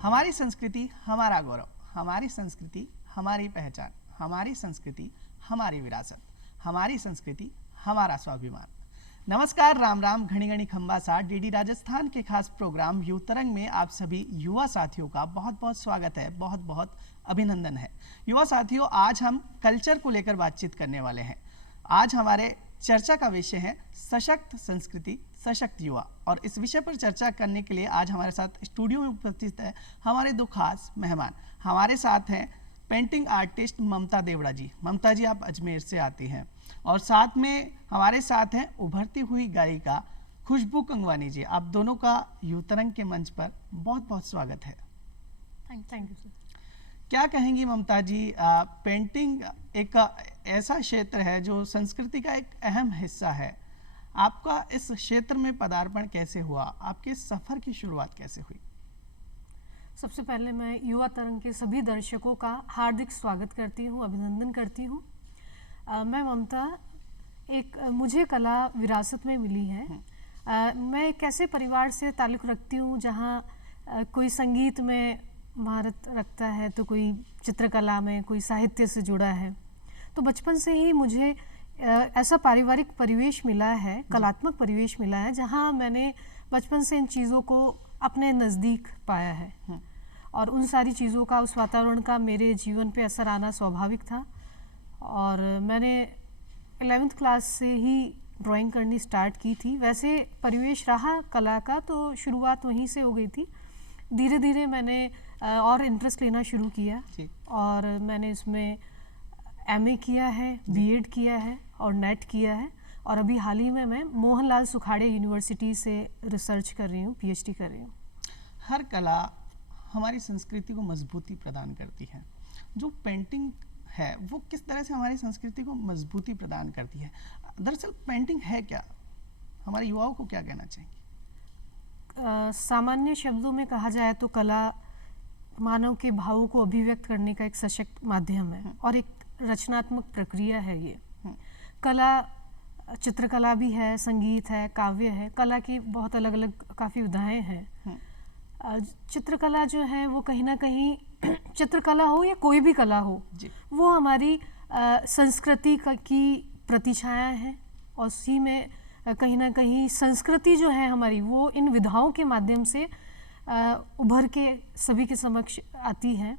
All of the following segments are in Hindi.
हमारी संस्कृति हमारा गौरव, हमारी संस्कृति हमारी पहचान, हमारी संस्कृति हमारी विरासत, हमारी संस्कृति हमारा स्वाभिमान। नमस्कार, राम राम, घणी घणी खंबा साठ। डीडी राजस्थान के खास प्रोग्राम युवा तरंग में आप सभी युवा साथियों का बहुत बहुत स्वागत है, बहुत बहुत अभिनंदन है। युवा साथियों, आज हम कल्चर को लेकर बातचीत करने वाले हैं। आज हमारे चर्चा का विषय है सशक्त संस्कृति सशक्त युवा, और इस विषय पर चर्चा करने के लिए आज हमारे साथ स्टूडियो में उपस्थित है हमारे दो खास मेहमान। हमारे साथ हैं पेंटिंग आर्टिस्ट ममता देवड़ा जी। ममता जी, आप अजमेर से आती हैं, और साथ में हमारे साथ हैं उभरती हुई गायिका खुशबू कंगवानी जी। आप दोनों का युवा तरंग के मंच पर बहुत बहुत स्वागत है। Thank you sir. क्या कहेंगी ममता जी, पेंटिंग एक ऐसा क्षेत्र है जो संस्कृति का एक अहम हिस्सा है। आपका इस क्षेत्र में पदार्पण कैसे हुआ? आपके सफर की शुरुआत कैसे हुई? सबसे पहले मैं युवा तरंग के सभी दर्शकों का हार्दिक स्वागत करती हूँ, अभिनंदन करती हूँ। मैं ममता, मुझे कला विरासत में मिली है। मैं एक ऐसे परिवार से ताल्लुक़ रखती हूँ जहाँ कोई संगीत में महारत रखता है, तो कोई चित्रकला में, कोई साहित्य से जुड़ा है। तो बचपन से ही मुझे ऐसा पारिवारिक परिवेश मिला है, कलात्मक परिवेश मिला है, जहाँ मैंने बचपन से इन चीज़ों को अपने नज़दीक पाया है, और उन सारी चीज़ों का, उस वातावरण का मेरे जीवन पे असर आना स्वाभाविक था। और मैंने 11वीं क्लास से ही ड्राइंग करनी स्टार्ट की थी। वैसे परिवेश रहा कला का, तो शुरुआत वहीं से हो गई थी। धीरे धीरे मैंने और इंटरेस्ट लेना शुरू किया, और मैंने इसमें एमए किया है, बीएड किया है और नेट किया है, और अभी हाल ही में मैं मोहनलाल सुखाड़े यूनिवर्सिटी से रिसर्च कर रही हूँ, पीएचडी कर रही हूँ। हर कला हमारी संस्कृति को मजबूती प्रदान करती है। जो पेंटिंग है वो किस तरह से हमारी संस्कृति को मजबूती प्रदान करती है? दरअसल पेंटिंग है क्या? हमारे युवाओं को क्या कहना चाहिए? सामान्य शब्दों में कहा जाए तो कला मानव के भावों को अभिव्यक्त करने का एक सशक्त माध्यम है, और एक रचनात्मक प्रक्रिया है ये। कला चित्रकला भी है, संगीत है, काव्य है। कला की बहुत अलग अलग काफ़ी विधाएं हैं। चित्रकला जो है वो कहीं ना कहीं चित्रकला हो या कोई भी कला हो, वो हमारी संस्कृति की प्रतिछाया है, और उसी में कहीं ना कहीं संस्कृति जो है हमारी, वो इन विधाओं के माध्यम से उभर के सभी के समक्ष आती है।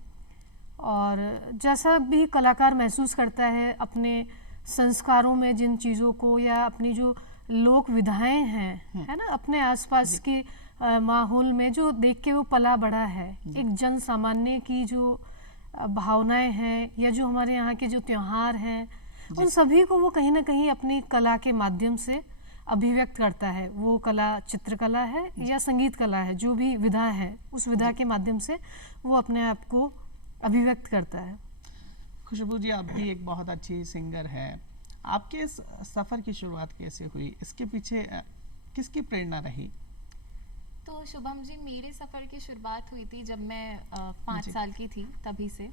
और जैसा भी कलाकार महसूस करता है अपने संस्कारों में जिन चीज़ों को, या अपनी जो लोक विधाएं हैं, है ना, अपने आसपास के माहौल में जो देख के वो पला बढ़ा है, एक जन सामान्य की जो भावनाएं हैं, या जो हमारे यहाँ के जो त्योहार हैं, उन सभी को वो कहीं ना कहीं अपनी कला के माध्यम से अभिव्यक्त करता है। वो कला चित्रकला है या संगीत कला है, जो भी विधा है, उस विधा के माध्यम से वो अपने आप को अभिव्यक्त करता है। खुशबू जी, आप भी एक बहुत अच्छी सिंगर है। आपके इस सफ़र की शुरुआत कैसे हुई? इसके पीछे किसकी प्रेरणा रही? तो शुभम जी, मेरे सफ़र की शुरुआत हुई थी जब मैं 5 साल की थी, तभी से।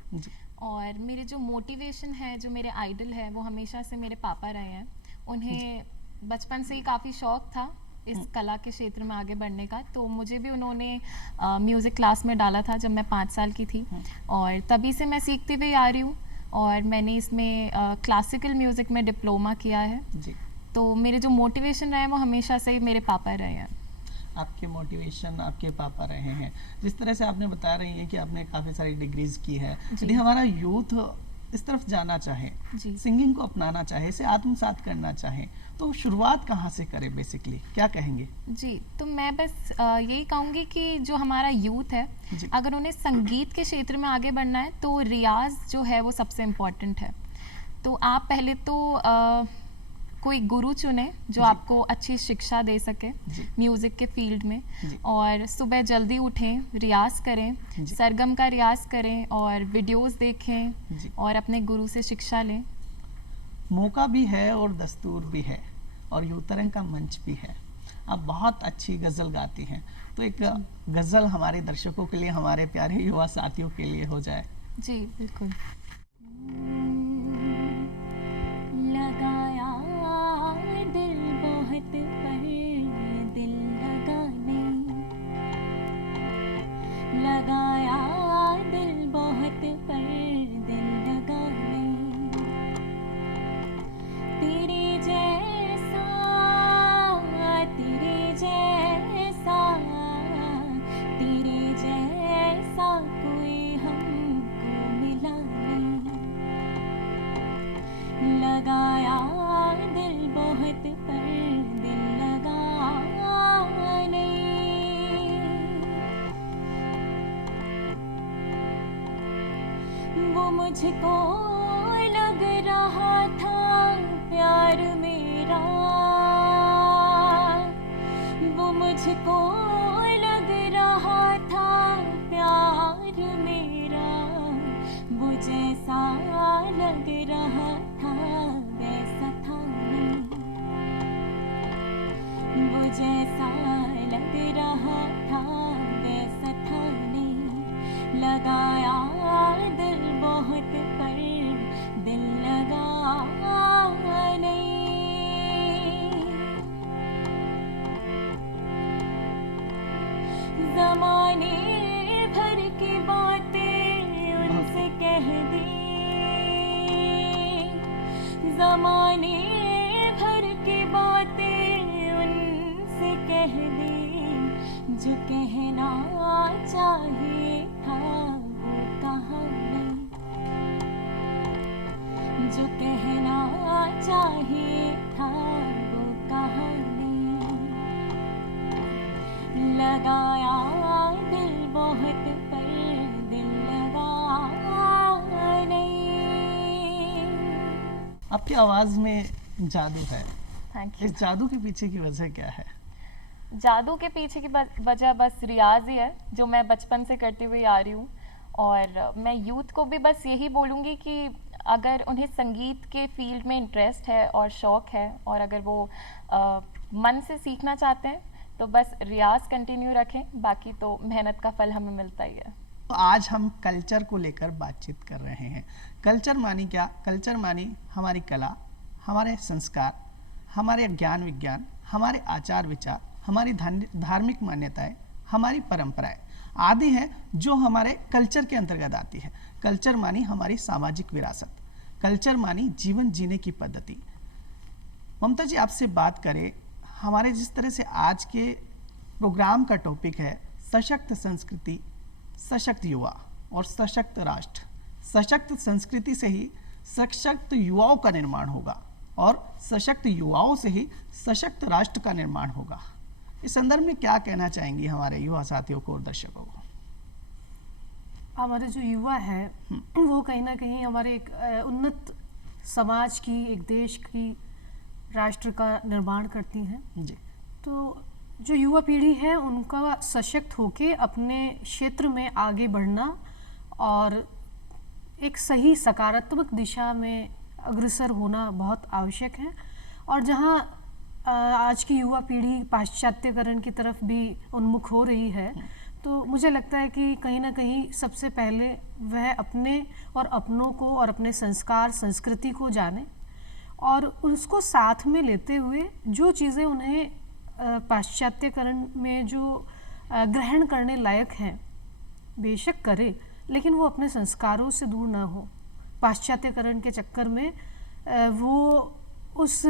और मेरे जो मोटिवेशन है, जो मेरे आइडल है, वो हमेशा से मेरे पापा रहे हैं। उन्हें बचपन से ही काफ़ी शौक था इस कला के क्षेत्र में आगे बढ़ने का, तो मुझे भी उन्होंने म्यूज़िक क्लास में डाला था जब मैं 5 साल की थी, और तभी से मैं सीखती हुई आ रही हूँ। और मैंने इसमें क्लासिकल म्यूज़िक में डिप्लोमा किया है। तो मेरे जो मोटिवेशन रहे हैं वो हमेशा से ही मेरे पापा रहे हैं। आपके मोटिवेशन आपके पापा रहे हैं। जिस तरह से आपने बता रही हैं कि आपने काफ़ी सारी डिग्रीज की है, यदि हमारा यूथ इस तरफ जाना चाहे, सिंगिंग को अपनाना चाहे, इसे आत्मसात करना चाहे, तो शुरुआत कहाँ से करें? बेसिकली क्या कहेंगे? जी, तो मैं बस यही कहूँगी कि जो हमारा यूथ है, अगर उन्हें संगीत के क्षेत्र में आगे बढ़ना है तो रियाज जो है वो सबसे इम्पोर्टेंट है। तो आप पहले तो कोई गुरु चुने जो आपको अच्छी शिक्षा दे सके म्यूज़िक के फील्ड में, और सुबह जल्दी उठें, रियाज करें, सरगम का रियाज करें, और वीडियोस देखें, और अपने गुरु से शिक्षा लें। मौका भी है और दस्तूर भी है, और युवा तरंग का मंच भी है। आप बहुत अच्छी गज़ल गाती हैं, तो एक गज़ल हमारे दर्शकों के लिए, हमारे प्यारे युवा साथियों के लिए हो जाए। जी बिल्कुल। लगाया दिल बहुत पर दिल लगाने, लगाया वो मुझको लग रहा था प्यार मेरा, वो मुझको लग रहा था प्यार मेरा, वो जैसा लग रहा था वैसा था नहीं, वो जैसा लग रहा था वैसा था नहीं, लगाया दिल बहुत पर दिल लगा नहीं, ज़माने भर की बातें उनसे कह दी, ज़माने भर की बातें उनसे कह दी, जो कहना चाहिए था वो कहा नहीं, जो कहना चाहिए था वो कहा नहीं, लगाया दिल बहुत पर दिल लगा नहीं। आपकी आवाज़ में जादू है, थैंक यू। इस जादू के पीछे की वजह क्या है? जादू के पीछे की वजह बस रियाज ही है, जो मैं बचपन से करती हुई आ रही हूँ। और मैं यूथ को भी बस यही बोलूँगी कि अगर उन्हें संगीत के फील्ड में इंटरेस्ट है और शौक़ है, और अगर वो मन से सीखना चाहते हैं तो बस रियाज कंटिन्यू रखें, बाकी तो मेहनत का फल हमें मिलता ही है। तो आज हम कल्चर को लेकर बातचीत कर रहे हैं। कल्चर मानी क्या? कल्चर मानी हमारी कला, हमारे संस्कार, हमारे ज्ञान विज्ञान, हमारे आचार विचार, हमारी धार्मिक मान्यताएं, हमारी परंपराएं आदि हैं जो हमारे कल्चर के अंतर्गत आती है। कल्चर मानी हमारी सामाजिक विरासत, कल्चर मानी जीवन जीने की पद्धति। ममता जी, आपसे बात करें, हमारे जिस तरह से आज के प्रोग्राम का टॉपिक है सशक्त संस्कृति, सशक्त युवा और सशक्त राष्ट्र। सशक्त संस्कृति से ही सशक्त युवाओं का निर्माण होगा और सशक्त युवाओं से ही सशक्त राष्ट्र का निर्माण होगा। इस संदर्भ में क्या कहना चाहेंगी हमारे युवा साथियों को और दर्शकों को? हमारे जो युवा है वो कहीं ना कहीं हमारे एक उन्नत समाज की, एक देश की, राष्ट्र का निर्माण करती हैं। जी। तो जो युवा पीढ़ी है उनका सशक्त होके अपने क्षेत्र में आगे बढ़ना और एक सही सकारात्मक दिशा में अग्रसर होना बहुत आवश्यक है। और जहाँ आज की युवा पीढ़ी पाश्चात्यकरण की तरफ भी उन्मुख हो रही है, तो मुझे लगता है कि कहीं ना कहीं सबसे पहले वह अपने और अपनों को और अपने संस्कार संस्कृति को जाने और उसको साथ में लेते हुए जो चीज़ें उन्हें पाश्चात्यकरण में जो ग्रहण करने लायक हैं बेशक करे, लेकिन वो अपने संस्कारों से दूर ना हो। पाश्चात्यकरण के चक्कर में वो उस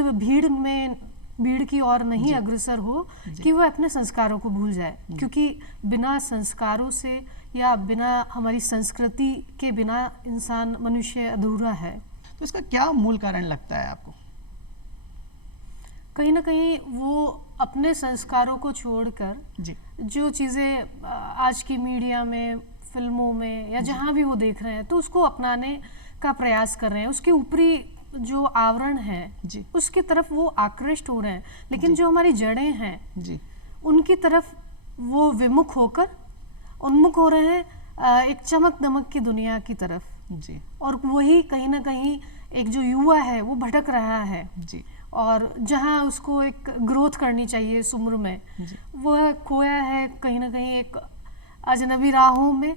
भीड़ की ओर नहीं अग्रसर हो कि वह अपने संस्कारों को भूल जाए, क्योंकि बिना संस्कारों से या बिना हमारी संस्कृति के बिना इंसान, मनुष्य अधूरा है। तो इसका क्या मूल कारण लगता है आपको? कहीं ना कहीं वो अपने संस्कारों को छोड़कर जो चीज़ें आज की मीडिया में, फिल्मों में या जहाँ भी वो देख रहे हैं तो उसको अपनाने का प्रयास कर रहे हैं। उसके ऊपरी जो आवरण है उसकी तरफ वो आकृष्ट हो रहे हैं, लेकिन जो हमारी जड़ें हैं उनकी तरफ वो विमुख होकर उन्मुख हो रहे हैं एक चमक दमक की दुनिया की तरफ। और वही कहीं ना कहीं एक जो युवा है वो भटक रहा है और जहाँ उसको एक ग्रोथ करनी चाहिए इस उम्र में, वह खोया है कहीं ना कहीं एक अजनबी राहों में,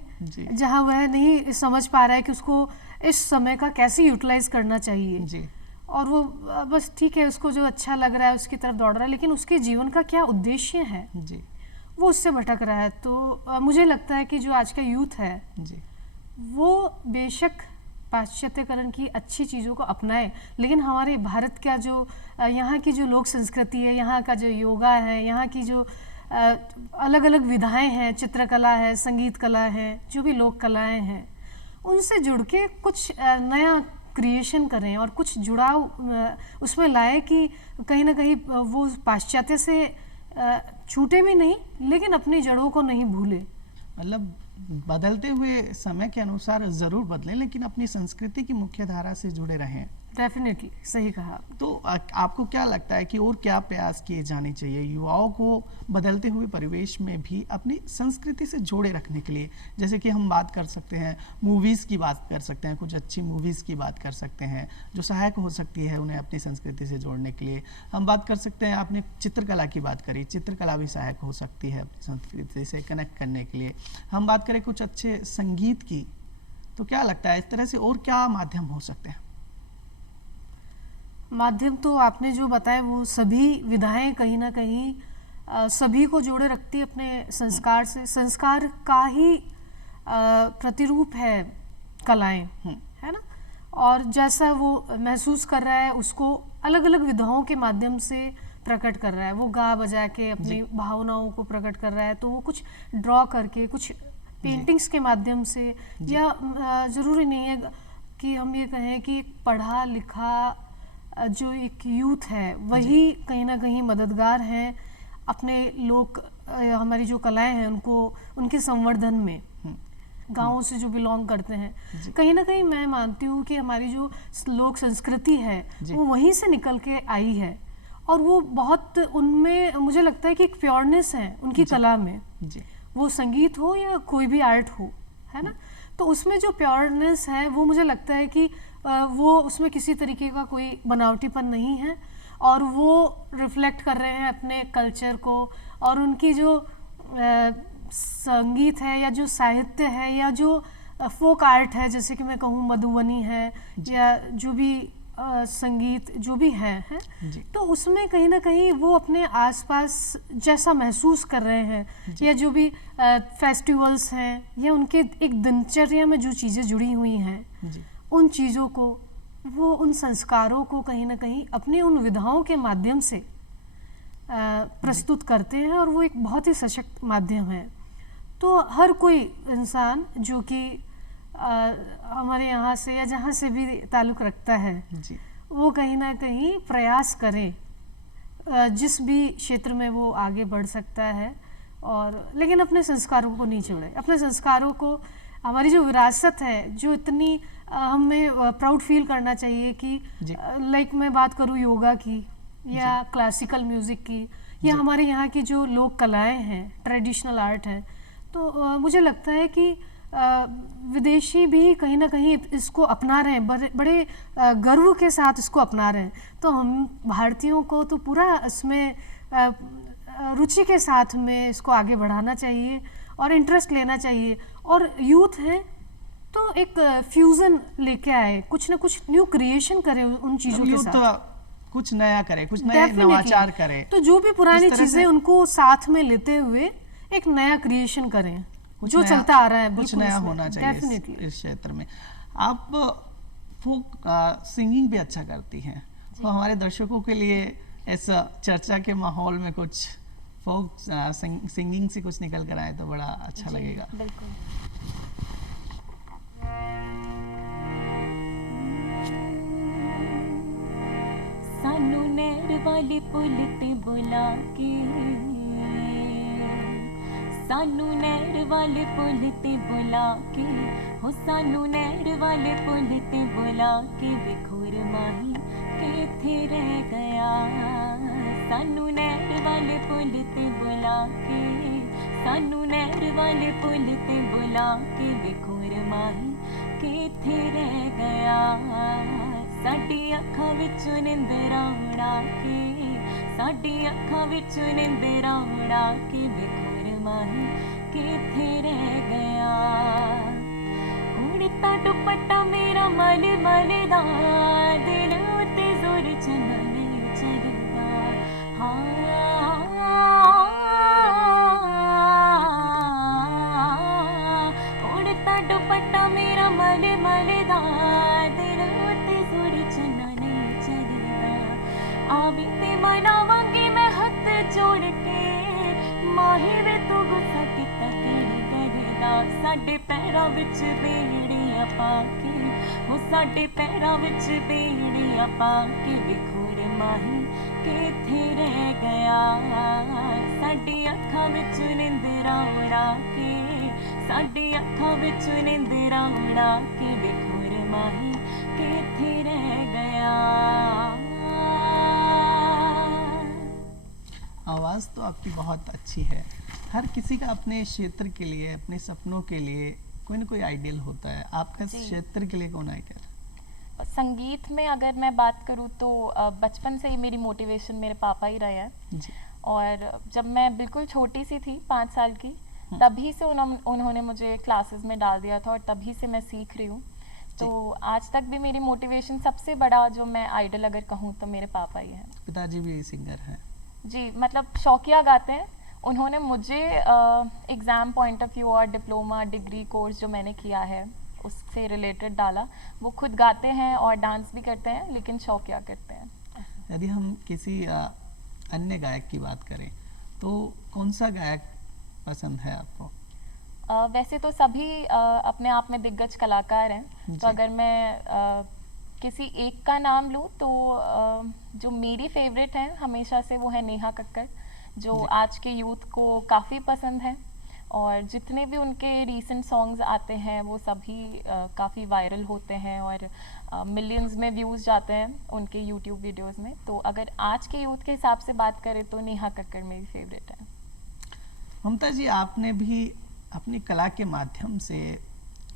जहाँ वह नहीं समझ पा रहा है कि उसको इस समय का कैसे यूटिलाइज करना चाहिए। और वो बस ठीक है, उसको जो अच्छा लग रहा है उसकी तरफ दौड़ रहा है, लेकिन उसके जीवन का क्या उद्देश्य है वो उससे भटक रहा है। तो मुझे लगता है कि जो आज का यूथ है वो बेशक पाश्चात्यकरण की अच्छी चीज़ों को अपनाए, लेकिन हमारे भारत का जो यहाँ की जो लोक संस्कृति है, यहाँ का जो योगा है, यहाँ की जो अलग अलग विधाएं हैं, चित्रकला है, संगीत कला है, जो भी लोक कलाएं हैं, उनसे जुड़ के कुछ नया क्रिएशन करें और कुछ जुड़ाव उसमें लाए कि कहीं ना कहीं वो पाश्चात्य से छूटे भी नहीं, लेकिन अपनी जड़ों को नहीं भूले। मतलब बदलते हुए समय के अनुसार जरूर बदलें, लेकिन अपनी संस्कृति की मुख्य धारा से जुड़े रहें। डेफिनेटली सही कहा। तो आपको क्या लगता है कि और क्या प्रयास किए जाने चाहिए युवाओं को बदलते हुए परिवेश में भी अपनी संस्कृति से जोड़े रखने के लिए? जैसे कि हम बात कर सकते हैं, मूवीज़ की बात कर सकते हैं, कुछ अच्छी मूवीज़ की बात कर सकते हैं जो सहायक हो सकती है उन्हें अपनी संस्कृति से जोड़ने के लिए। हम बात कर सकते हैं, आपने चित्रकला की बात करी, चित्रकला भी सहायक हो सकती है अपनी संस्कृति से कनेक्ट करने के लिए। हम बात करें कुछ अच्छे संगीत की, तो क्या लगता है इस तरह से और क्या माध्यम हो सकते हैं? माध्यम तो आपने जो बताया वो सभी विधाएं कहीं ना कहीं सभी को जोड़े रखती है अपने संस्कार से। संस्कार का ही प्रतिरूप है कलाएं, है ना। और जैसा वो महसूस कर रहा है उसको अलग अलग विधाओं के माध्यम से प्रकट कर रहा है। वो गा बजा के अपनी भावनाओं को प्रकट कर रहा है, तो वो कुछ ड्रॉ करके, कुछ पेंटिंग्स के माध्यम से, या ज़रूरी नहीं है कि हम ये कहें कि एक पढ़ा लिखा जो एक यूथ है वही कहीं ना कहीं मददगार हैं अपने लोक हमारी जो कलाएं हैं उनको, उनके संवर्धन में। गाँव से जो बिलोंग करते हैं, कहीं ना कहीं मैं मानती हूँ कि हमारी जो लोक संस्कृति है वो वहीं से निकल के आई है, और वो बहुत उनमें मुझे लगता है कि एक प्योरनेस है उनकी कला में। वो संगीत हो या कोई भी आर्ट हो, है ना, तो उसमें जो प्योरनेस है वो मुझे लगता है कि वो उसमें किसी तरीके का कोई बनावटीपन नहीं है, और वो रिफ्लेक्ट कर रहे हैं अपने कल्चर को। और उनकी जो संगीत है या जो साहित्य है या जो फोक आर्ट है, जैसे कि मैं कहूँ मधुबनी है या जो भी संगीत जो भी है तो उसमें कहीं ना कहीं वो अपने आसपास जैसा महसूस कर रहे हैं, या जो भी फेस्टिवल्स हैं या उनके एक दिनचर्या में जो चीज़ें जुड़ी हुई हैं, उन चीज़ों को, वो उन संस्कारों को कहीं ना कहीं अपनी उन विधाओं के माध्यम से प्रस्तुत करते हैं, और वो एक बहुत ही सशक्त माध्यम है। तो हर कोई इंसान जो कि हमारे यहाँ से या जहाँ से भी ताल्लुक़ रखता है वो कहीं ना कहीं प्रयास करे जिस भी क्षेत्र में वो आगे बढ़ सकता है, और लेकिन अपने संस्कारों को नहीं छोड़े। अपने संस्कारों को, हमारी जो विरासत है जो इतनी हमें प्राउड फील करना चाहिए कि लाइक मैं बात करूँ योगा की या क्लासिकल म्यूज़िक की या हमारे यहाँ की जो लोक कलाएँ हैं, ट्रेडिशनल आर्ट है, तो मुझे लगता है कि विदेशी भी कहीं ना कहीं इसको अपना रहे हैं, बड़े गर्व के साथ इसको अपना रहे हैं। तो हम भारतीयों को तो पूरा इसमें रुचि के साथ में इसको आगे बढ़ाना चाहिए और इंटरेस्ट लेना चाहिए। और यूथ है तो एक फ्यूज़न लेके आए, कुछ ना कुछ न्यू क्रिएशन करे उन चीज़ों के साथ, कुछ नया करे, कुछ नए नवाचार करे। तो जो भी पुरानी चीज़ें उनको साथ में लेते हुए एक नया क्रिएशन करें जो चलता आ रहा है, कुछ नया होना चाहिए इस क्षेत्र में। आप फोक सिंगिंग भी अच्छा करती हैं, तो हमारे दर्शकों के लिए इस चर्चा के माहौल में कुछ फोक सिंगिंग से कुछ निकल कर आए तो बड़ा अच्छा लगेगा। बिल्कुल। सानू नहर वाले पुल ते बुला के, सानू नहर वाले पुल ते बुला के, हो सानू नहर वाले पुल ते बुला के, बेखोर माही किथे रह गया। सानू नहर वाले पुल ते बुला के, सानू नहर वाले पुल ते बुला के, बेखोर माही किथे रह गया। साडी अखां विचों निंदरां उड़ा के, साडी अखां विचों निंदरां उड़ा के, बेखोर माही किथे रह गया। हुण तां दुपट्टा मेरा मल मल दा, दिल उत्ते जोर चंगा नहीं चढ़दा। हुण तां दुपट्टा मेरा मल मल दा, दिल उत्ते जोर चंगा नहीं चढ़दा। आवी ते मनावांगी मैं हथ जोड़ के, माही वे तू गुस्सा किता किहड़ी गरदा। साडे पैरां विच बेड़ियां पा के, हो साडे पैरां विच बेड़ियां पा के, बेखोर माही किथे रह गया। साडी अखां विच निंदरां उड़ा के, साडी अखां विच निंदरां उड़ा के बेखुर माही किथे रह गया। आवाज़ तो आपकी बहुत अच्छी है। हर किसी का अपने क्षेत्र के लिए, अपने सपनों के लिए कोई ना कोई आइडियल होता है। आपका जी। क्षेत्र के लिए कौन आइडियल? संगीत में अगर मैं बात करूँ तो बचपन से ही मेरी मोटिवेशन मेरे पापा ही रहे हैं। जी और जब मैं बिल्कुल छोटी सी थी 5 साल की, तभी से उन्होंने मुझे क्लासेस में डाल दिया था और तभी से मैं सीख रही हूँ। तो आज तक भी मेरी मोटिवेशन सबसे बड़ा जो मैं आइडल अगर कहूँ तो मेरे पापा ही हैं। पिताजी भी सिंगर हैं। जी, मतलब शौकिया गाते हैं। उन्होंने मुझे एग्ज़ाम पॉइंट ऑफ व्यू और डिप्लोमा डिग्री कोर्स जो मैंने किया है उससे रिलेटेड डाला। वो खुद गाते हैं और डांस भी करते हैं, लेकिन शौकिया करते हैं। यदि हम किसी अन्य गायक की बात करें तो कौन सा गायक पसंद है आपको? वैसे तो सभी अपने आप में दिग्गज कलाकार हैं। जी। तो अगर मैं किसी एक का नाम लूँ तो जो मेरी फेवरेट है हमेशा से वो है नेहा कक्कड़, जो जी। आज के यूथ को काफ़ी पसंद है। और जितने भी उनके रीसेंट सॉन्ग्स आते हैं वो सभी काफ़ी वायरल होते हैं और मिलियंस में व्यूज़ जाते हैं उनके यूट्यूब वीडियोस में। तो अगर आज के यूथ के हिसाब से बात करें तो नेहा कक्कड़ मेरी फेवरेट है। ममता जी, आपने भी अपनी कला के माध्यम से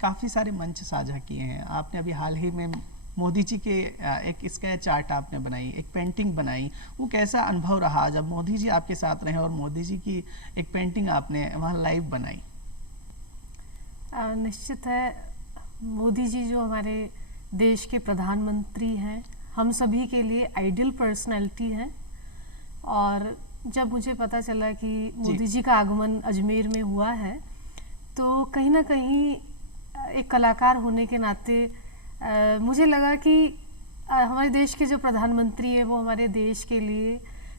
काफ़ी सारे मंच साझा किए हैं। आपने अभी हाल ही में मोदी जी के एक स्केच आर्ट आपने बनाई, एक पेंटिंग बनाई। वो कैसा अनुभव रहा जब मोदी जी आपके साथ रहे और मोदी जी की एक पेंटिंग आपने वहाँ लाइव बनाई? निश्चित है, मोदी जी जो हमारे देश के प्रधानमंत्री हैं, हम सभी के लिए आइडियल पर्सनैलिटी हैं। और जब मुझे पता चला कि मोदी जी का आगमन अजमेर में हुआ है तो कहीं ना कहीं एक कलाकार होने के नाते मुझे लगा कि हमारे देश के जो प्रधानमंत्री हैं वो हमारे देश के लिए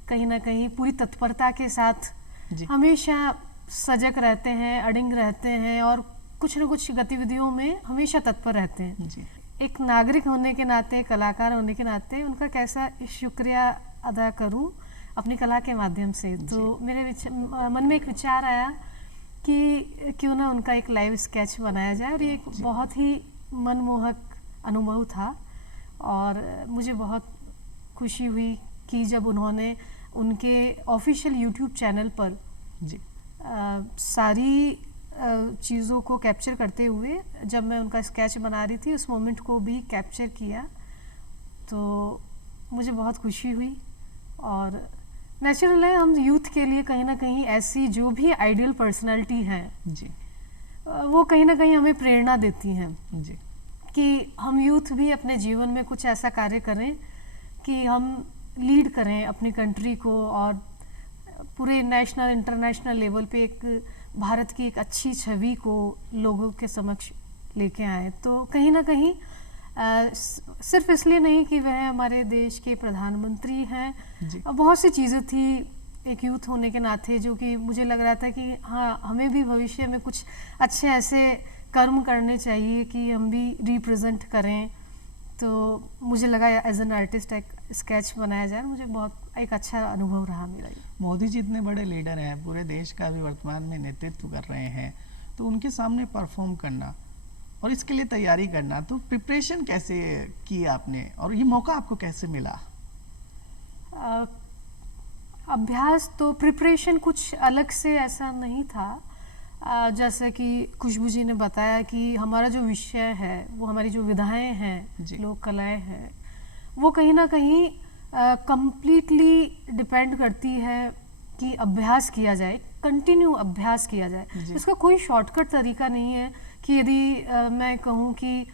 कहीं ना कहीं पूरी तत्परता के साथ जी। हमेशा सजग रहते हैं, अडिग रहते हैं और कुछ न कुछ गतिविधियों में हमेशा तत्पर रहते हैं। जी एक नागरिक होने के नाते, कलाकार होने के नाते उनका कैसा शुक्रिया अदा करूं अपनी कला के माध्यम से। तो मेरे मन में एक विचार आया कि क्यों ना उनका एक लाइव स्केच बनाया जाए। और ये एक बहुत ही मनमोहक अनुभव था और मुझे बहुत खुशी हुई कि जब उन्होंने उनके ऑफिशियल यूट्यूब चैनल पर जी सारी चीज़ों को कैप्चर करते हुए जब मैं उनका स्केच बना रही थी उस मोमेंट को भी कैप्चर किया, तो मुझे बहुत खुशी हुई। और नेचुरल है, हम यूथ के लिए कहीं ना कहीं ऐसी जो भी आइडियल पर्सनालिटी हैं जी वो कहीं ना कहीं हमें प्रेरणा देती हैं जी कि हम यूथ भी अपने जीवन में कुछ ऐसा कार्य करें कि हम लीड करें अपनी कंट्री को और पूरे नेशनल इंटरनेशनल लेवल पे एक भारत की एक अच्छी छवि को लोगों के समक्ष लेके आए। तो कहीं ना कहीं सिर्फ इसलिए नहीं कि वह हमारे देश के प्रधानमंत्री हैं, जी बहुत सी चीज़ें थी एक यूथ होने के नाते जो कि मुझे लग रहा था कि हाँ, हमें भी भविष्य में कुछ अच्छे ऐसे कर्म करने चाहिए कि हम भी रिप्रेजेंट करें। तो मुझे लगा एज एन आर्टिस्ट एक स्केच बनाया जाए, मुझे बहुत एक अच्छा अनुभव रहा मेरा ये। मोदी जी इतने बड़े लीडर हैं, पूरे देश का भी वर्तमान में नेतृत्व कर रहे हैं, तो उनके सामने परफॉर्म करना और इसके लिए तैयारी करना, तो प्रिपरेशन कैसे की आपने और ये मौका आपको कैसे मिला? अभ्यास तो प्रिपरेशन कुछ अलग से ऐसा नहीं था। जैसे कि खुशबू जी ने बताया कि हमारा जो विषय है वो हमारी जो विधाएं हैं, लोक कलाएं हैं, वो कहीं ना कहीं कंप्लीटली डिपेंड करती है कि अभ्यास किया जाए, कंटिन्यू अभ्यास किया जाए। इसका कोई शॉर्टकट तरीका नहीं है कि यदि मैं कहूँ कि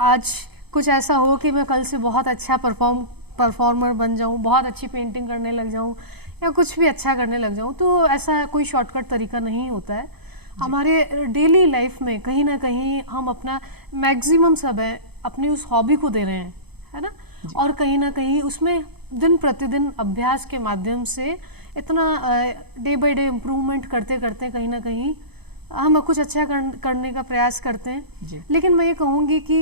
आज कुछ ऐसा हो कि मैं कल से बहुत अच्छा परफॉर्मर बन जाऊँ, बहुत अच्छी पेंटिंग करने लग जाऊँ या कुछ भी अच्छा करने लग जाऊँ, तो ऐसा कोई शॉर्टकट तरीका नहीं होता है। हमारे डेली लाइफ में कहीं ना कहीं हम अपना मैक्सिमम समय अपनी उस हॉबी को दे रहे हैं, है ना, और कहीं ना कहीं उसमें दिन प्रतिदिन अभ्यास के माध्यम से इतना डे बाय डे इम्प्रूवमेंट करते करते कहीं ना कहीं हम कुछ अच्छा करने का प्रयास करते हैं। लेकिन मैं ये कहूँगी कि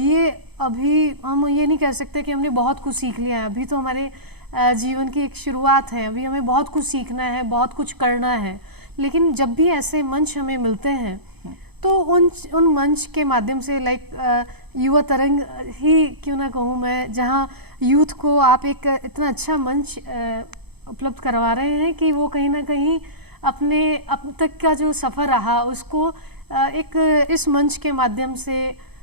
ये अभी हम ये नहीं कह सकते कि हमने बहुत कुछ सीख लिया है। अभी तो हमारे जीवन की एक शुरुआत है, अभी हमें बहुत कुछ सीखना है, बहुत कुछ करना है। लेकिन जब भी ऐसे मंच हमें मिलते हैं तो उन मंच के माध्यम से लाइक युवा तरंग ही क्यों ना कहूँ मैं, जहाँ यूथ को आप एक इतना अच्छा मंच उपलब्ध करवा रहे हैं कि वो कहीं ना कहीं अपने अब तक का जो सफ़र रहा उसको एक इस मंच के माध्यम से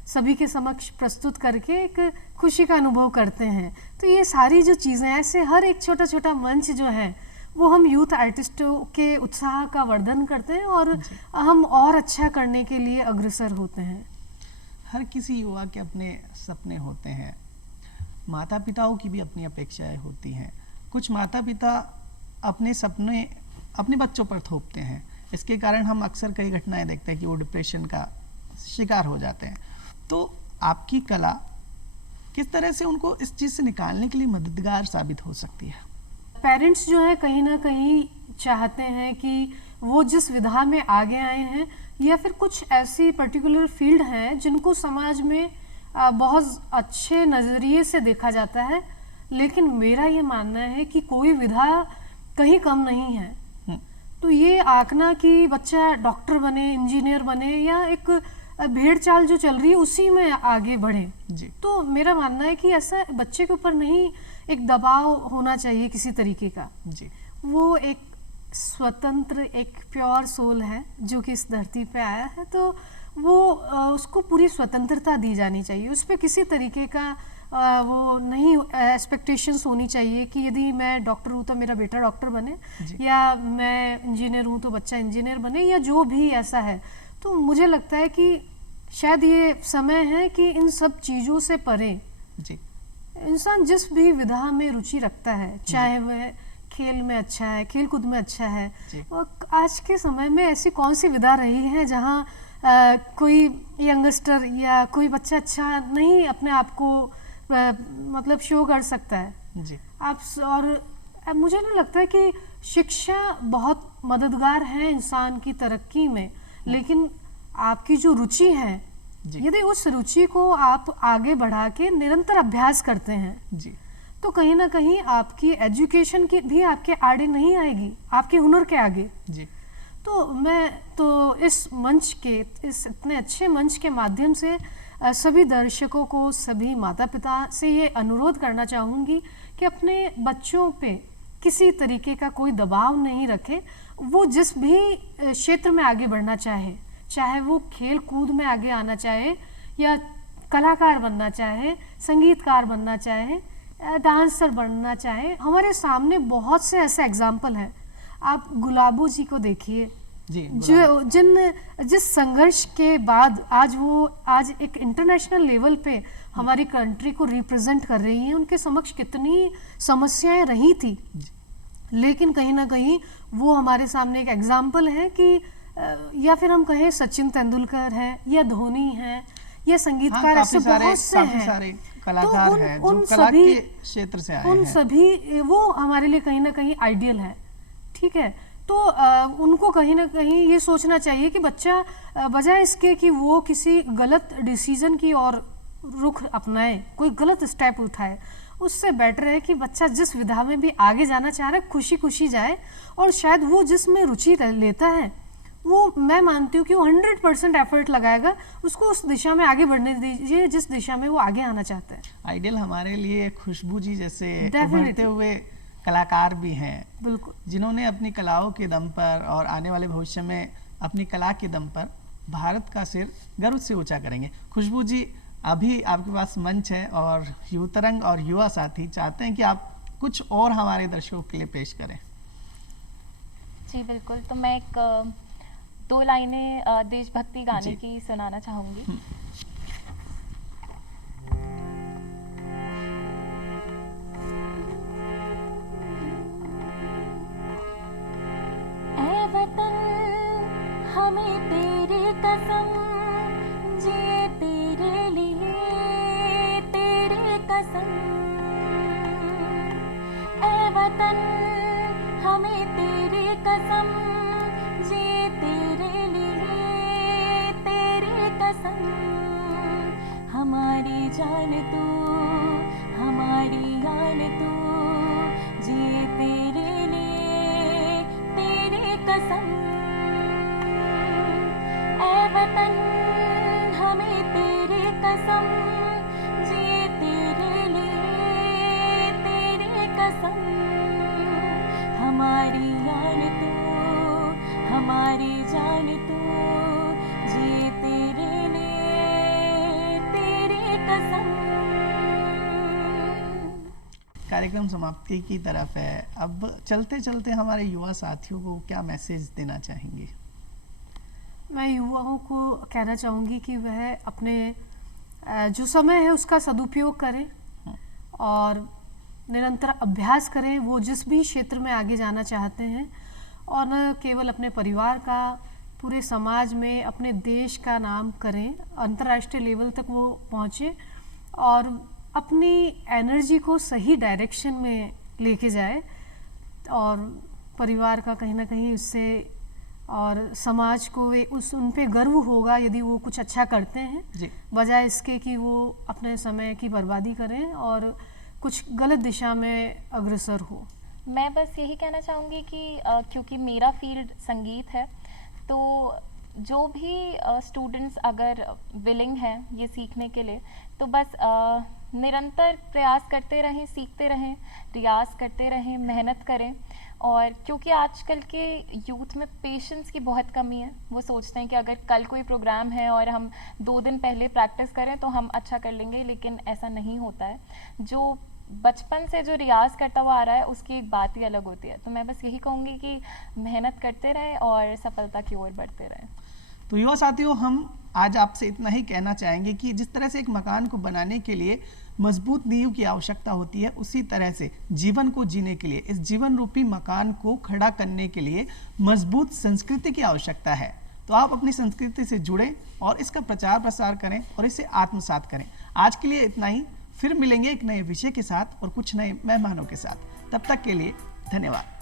सभी के समक्ष प्रस्तुत करके एक खुशी का अनुभव करते हैं। तो ये सारी जो चीज़ें ऐसे हर एक छोटा छोटा मंच जो है वो हम यूथ आर्टिस्टों के उत्साह का वर्धन करते हैं और हम और अच्छा करने के लिए अग्रसर होते हैं। हर किसी युवा के अपने सपने होते हैं, माता पिताओं की भी अपनी अपेक्षाएं होती हैं। कुछ माता पिता अपने सपने अपने बच्चों पर थोपते हैं, इसके कारण हम अक्सर कई घटनाएं देखते हैं कि वो डिप्रेशन का शिकार हो जाते हैं। तो आपकी कला किस तरह से उनको इस चीज़ से निकालने के लिए मददगार साबित हो सकती है? पेरेंट्स जो है कहीं ना कहीं चाहते हैं कि वो जिस विधा में आगे आए हैं या फिर कुछ ऐसी पर्टिकुलर फील्ड हैं जिनको समाज में बहुत अच्छे नज़रिए से देखा जाता है, लेकिन मेरा ये मानना है कि कोई विधा कहीं कम नहीं है। तो ये आंकना कि बच्चा डॉक्टर बने, इंजीनियर बने या एक भेड़ चाल जो चल रही है उसी में आगे बढ़े जी। तो मेरा मानना है कि ऐसा बच्चे के ऊपर नहीं एक दबाव होना चाहिए किसी तरीके का जी। वो एक स्वतंत्र एक प्योर सोल है जो कि इस धरती पे आया है, तो वो उसको पूरी स्वतंत्रता दी जानी चाहिए। उस पर किसी तरीके का वो नहीं एक्सपेक्टेशंस होनी चाहिए कि यदि मैं डॉक्टर हूँ तो मेरा बेटा डॉक्टर बने या मैं इंजीनियर हूँ तो बच्चा इंजीनियर बने या जो भी ऐसा है। तो मुझे लगता है कि शायद ये समय है कि इन सब चीज़ों से परे जी। इंसान जिस भी विधा में रुचि रखता है, चाहे वह खेल में अच्छा है, खेल कूद में अच्छा है, और आज के समय में ऐसी कौन सी विधा रही है जहाँ कोई यंगस्टर या कोई बच्चा अच्छा नहीं अपने आप को मतलब शो कर सकता है जी। आप और मुझे नहीं लगता है कि शिक्षा बहुत मददगार है इंसान की तरक्की में, लेकिन आपकी जो रुचि है यदि उस रुचि को आप आगे बढ़ा के निरंतर अभ्यास करते हैं जी, तो कहीं ना कहीं आपकी एजुकेशन की भी आपके आड़े नहीं आएगी, आपके हुनर के आगे जी। तो मैं तो इस मंच के इस इतने अच्छे मंच के माध्यम से सभी दर्शकों को, सभी माता पिता से ये अनुरोध करना चाहूँगी कि अपने बच्चों पे किसी तरीके का कोई दबाव नहीं रखे। वो जिस भी क्षेत्र में आगे बढ़ना चाहे, चाहे वो खेल कूद में आगे आना चाहे या कलाकार बनना चाहे, संगीतकार बनना चाहे, डांसर बनना चाहे, हमारे सामने बहुत से ऐसे एग्जाम्पल हैं। आप गुलाबो जी को देखिए जो जिस संघर्ष के बाद आज एक इंटरनेशनल लेवल पे हमारी कंट्री को रिप्रेजेंट कर रही हैं। उनके समक्ष कितनी समस्याएं रही थी, लेकिन कहीं ना कहीं वो हमारे सामने एक एग्जाम्पल है कि या फिर हम कहें सचिन तेंदुलकर है या धोनी है या संगीतकार ऐसे बहुत से हैं, कलाकार तो हैं जो कला के क्षेत्र से आए हैं। उन सभी वो हमारे लिए कहीं ना कहीं आइडियल है। ठीक है, तो उनको कहीं ना कहीं ये सोचना चाहिए कि बच्चा बजाय इसके कि वो किसी गलत डिसीजन की ओर रुख अपनाए, कोई गलत स्टेप उठाए, उससे बेटर है कि बच्चा जिस विधा में भी आगे जाना चाह रहा है खुशी खुशी जाए, और शायद वो जिसमें रुचि लेता है वो मैं मानती हूँ कि वो 100% एफर्ट लगाएगा, उसको उस दिशा में आगे बढ़ने दीजिए जिस दिशा में वो आगे आना चाहता है। आइडियल हमारे लिए खुशबू जी जैसे उभरते हुए कलाकार भी हैं, बिल्कुल, जिन्होंने अपनी कलाओं के दम पर और आने वाले भविष्य में अपनी कला के दम पर भारत का सिर गर्व से ऊंचा करेंगे। खुशबू जी, अभी आपके पास मंच है और युवतरंग और युवा साथी चाहते हैं कि आप कुछ और हमारे दर्शकों के लिए पेश करें। जी बिल्कुल, तो मैं एक 2 लाइनें देशभक्ति गाने की सुनाना चाहूँगी। ऐ वतन हमें तेरी कसम, जिए तेरे लिए तेरी कसम। ऐ वतन हमें तेरी कसम, जिए तेरे लिए तेरी कसम। हमारी जान तू, हमारी आन तू, जिए तेरे लिए तेरी कसम। ऐ वतन कसम। कार्यक्रम समाप्ति की तरफ है। अब चलते चलते हमारे युवा साथियों को क्या मैसेज देना चाहेंगे? मैं युवाओं को कहना चाहूँगी कि वह अपने जो समय है उसका सदुपयोग करें और निरंतर अभ्यास करें। वो जिस भी क्षेत्र में आगे जाना चाहते हैं और न केवल अपने परिवार का, पूरे समाज में अपने देश का नाम करें, अंतर्राष्ट्रीय लेवल तक वो पहुँचे और अपनी एनर्जी को सही डायरेक्शन में लेके जाए और परिवार का कहीं ना कहीं उससे और समाज को उन पे गर्व होगा यदि वो कुछ अच्छा करते हैं, बजाय इसके कि वो अपने समय की बर्बादी करें और कुछ गलत दिशा में अग्रसर हो। मैं बस यही कहना चाहूँगी कि क्योंकि मेरा फील्ड संगीत है, तो जो भी स्टूडेंट्स अगर विलिंग हैं ये सीखने के लिए, तो बस निरंतर प्रयास करते रहें, सीखते रहें, रियाज करते रहें, मेहनत करें। और क्योंकि आजकल के यूथ में पेशेंस की बहुत कमी है, वो सोचते हैं कि अगर कल कोई प्रोग्राम है और हम 2 दिन पहले प्रैक्टिस करें तो हम अच्छा कर लेंगे, लेकिन ऐसा नहीं होता है। जो बचपन से जो रियाज करता हुआ आ रहा है उसकी एक बात ही अलग होती है। तो मैं बस यही कहूँगी कि मेहनत करते रहें और सफलता की ओर बढ़ते रहें। तो युवा साथियों, हम आज आपसे इतना ही कहना चाहेंगे कि जिस तरह से एक मकान को बनाने के लिए मजबूत नींव की आवश्यकता होती है, उसी तरह से जीवन को जीने के लिए, इस जीवन रूपी मकान को खड़ा करने के लिए मजबूत संस्कृति की आवश्यकता है। तो आप अपनी संस्कृति से जुड़ें और इसका प्रचार प्रसार करें और इसे आत्मसात करें। आज के लिए इतना ही, फिर मिलेंगे एक नए विषय के साथ और कुछ नए मेहमानों के साथ। तब तक के लिए धन्यवाद।